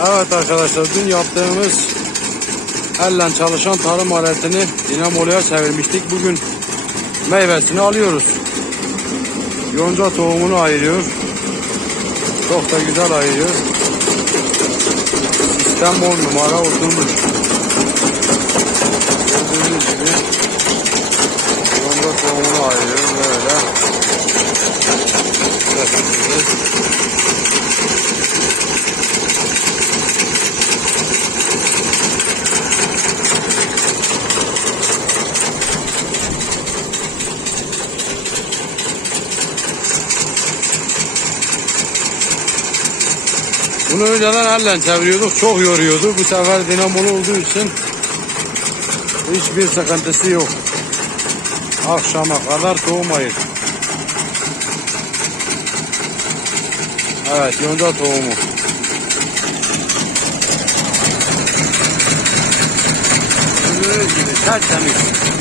Evet arkadaşlar dün yaptığımız elle çalışan tarım aletini dinamoluya çevirmiştik. Bugün meyvesini alıyoruz. Yonca tohumunu ayırıyor. Çok da güzel ayırıyor. Sistem on numara oturmuş. Gördüğünüz gibi yonca tohumunu ayırıyor böyle. Sesimizi Bunu önceden elle çeviriyorduk. Çok yoruyordu. Bu sefer dinamolu olduğu için hiçbir sıkıntısı yok. Akşama kadar tohum ayır. Evet yonca tohumu. Gördüğünüz gibi tertemiz.